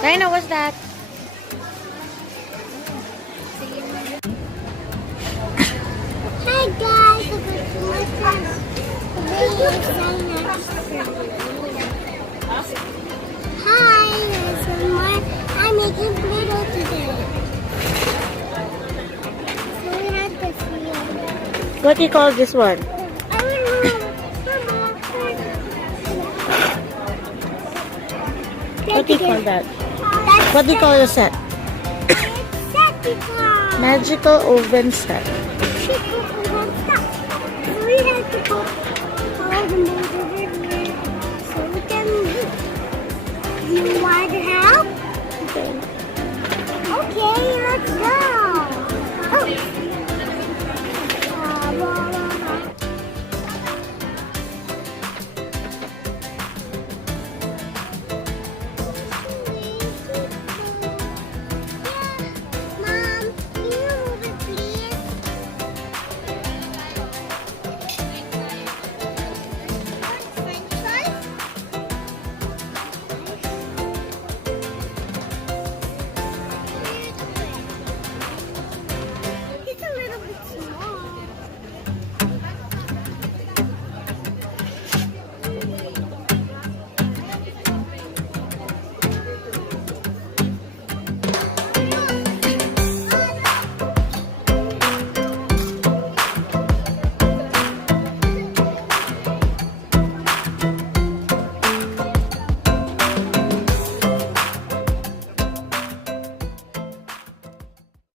Zaina, what's that? Hi guys, welcome to my channel. Today is Zaina. Hi, I'm making Play-Doh today. So we have to see it. What do you call this one? I don't know. What do you call that? That's What do you call your set? Magical Oven Set. We have to put all the mold over here so we can do water